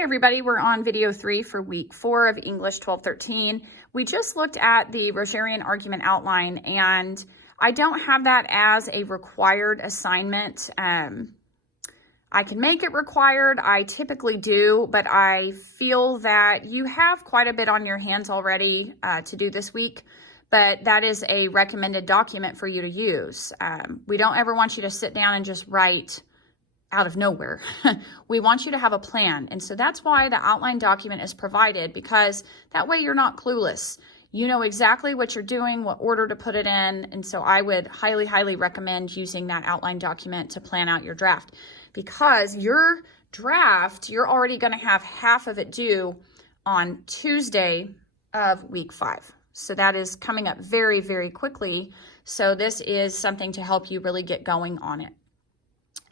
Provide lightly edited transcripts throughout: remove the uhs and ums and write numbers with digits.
Hi everybody, we're on video 3 for week 4 of English 1213. We just looked at the Rogerian argument outline, and I don't have that as a required assignment. I can make it required, I typically do, but I feel that you have quite a bit on your hands already to do this week, but that is a recommended document for you to use. We don't ever want you to sit down and just write out of nowhere. We want you to have a plan. And so that's why the outline document is provided, because that way you're not clueless. You know exactly what you're doing, what order to put it in. And so I would highly, highly recommend using that outline document to plan out your draft, because your draft, you're already going to have half of it due on Tuesday of week 5. So that is coming up very, very quickly. So this is something to help you really get going on it.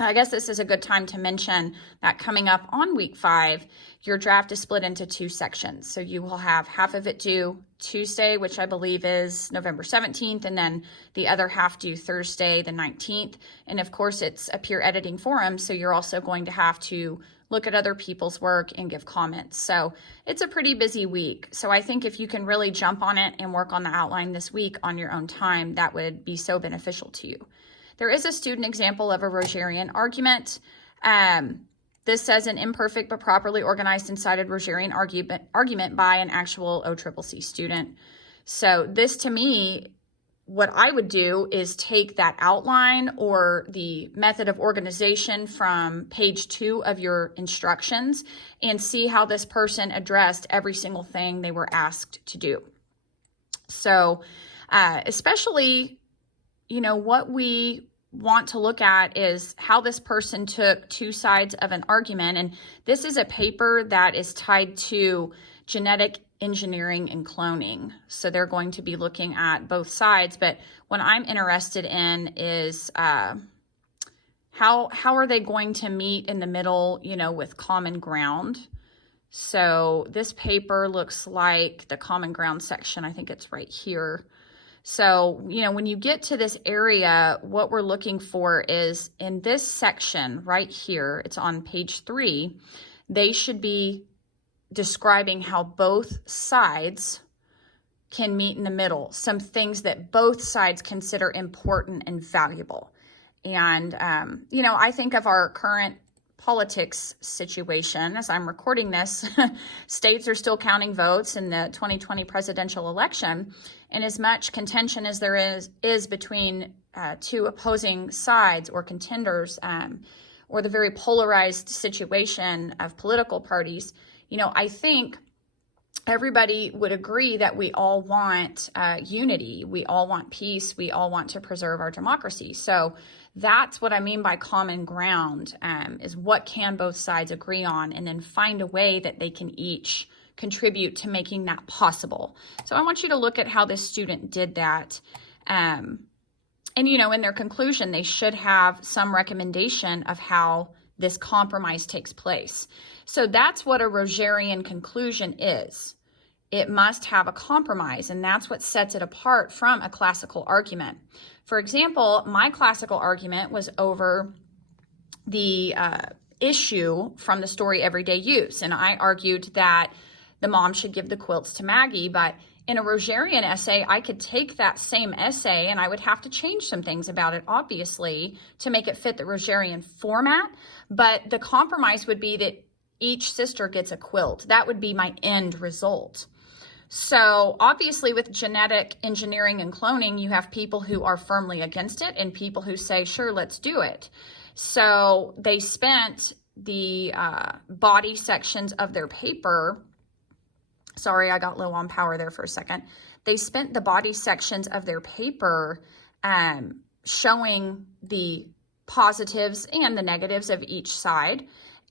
I guess this is a good time to mention that coming up on week 5, your draft is split into 2 sections. So you will have half of it due Tuesday, which I believe is November 17th, and then the other half due Thursday, the 19th. And of course, it's a peer editing forum, so you're also going to have to look at other people's work and give comments. So it's a pretty busy week. So I think if you can really jump on it and work on the outline this week on your own time, that would be so beneficial to you. There is a student example of a Rogerian argument. This says an imperfect but properly organized and cited Rogerian argument by an actual OCCC student. So this, to me, what I would do is take that outline or the method of organization from page 2 of your instructions and see how this person addressed every single thing they were asked to do. So especially, you know, what we want to look at is how this person took 2 sides of an argument. And this is a paper that is tied to genetic engineering and cloning. So they're going to be looking at both sides. But what I'm interested in is how are they going to meet in the middle, you know, with common ground. So this paper looks like the common ground section. I think it's right here. So, you know, when you get to this area, what we're looking for is in this section right here, it's on page 3, they should be describing how both sides can meet in the middle, some things that both sides consider important and valuable. And, you know, I think of our current politics situation as I'm recording this. States are still counting votes in the 2020 presidential election, and as much contention as there is between 2 opposing sides or contenders, or the very polarized situation of political parties, you know, I think everybody would agree that we all want unity, we all want peace, we all want to preserve our democracy. So that's what I mean by common ground, is what can both sides agree on, and then find a way that they can each contribute to making that possible. So I want you to look at how this student did that. And, you know, in their conclusion, they should have some recommendation of how this compromise takes place. So that's what a Rogerian conclusion is. It must have a compromise, and that's what sets it apart from a classical argument. For example, my classical argument was over the issue from the story Everyday Use, and I argued that the mom should give the quilts to Maggie, but in a Rogerian essay, I could take that same essay and I would have to change some things about it, obviously, to make it fit the Rogerian format, but the compromise would be that each sister gets a quilt. That would be my end result. So obviously with genetic engineering and cloning, you have people who are firmly against it and people who say, sure, let's do it. So they spent the body sections of their paper. Sorry, I got low on power there for a second. They spent the body sections of their paper showing the positives and the negatives of each side.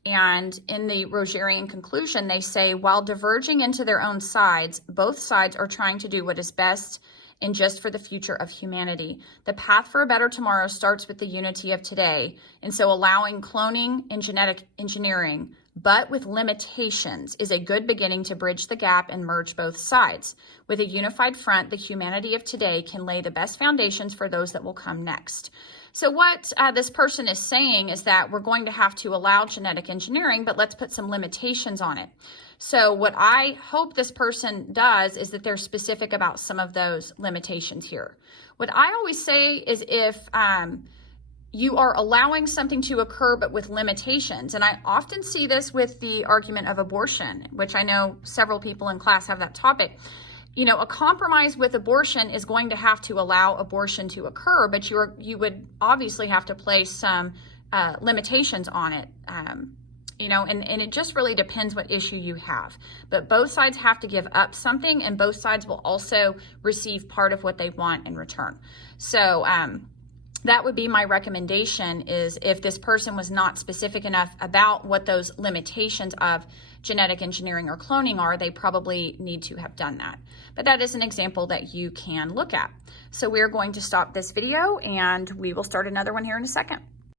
And in the Rogerian conclusion, they say, while diverging into their own sides, both sides are trying to do what is best and just for the future of humanity. The path for a better tomorrow starts with the unity of today. And so allowing cloning and genetic engineering, but with limitations is a good beginning to bridge the gap and merge both sides. With a unified front, the humanity of today can lay the best foundations for those that will come next. So what this person is saying is that we're going to have to allow genetic engineering, but let's put some limitations on it. So what I hope this person does is that they're specific about some of those limitations here. What I always say is if you are allowing something to occur but with limitations, and I often see this with the argument of abortion, which I know several people in class have that topic. You know, a compromise with abortion is going to have to allow abortion to occur, but you would obviously have to place some limitations on it. You know, and it just really depends what issue you have. But both sides have to give up something, and both sides will also receive part of what they want in return. So that would be my recommendation, is if this person was not specific enough about what those limitations of genetic engineering or cloning are, they probably need to have done that. But that is an example that you can look at. So we're going to stop this video and we will start another one here in a second.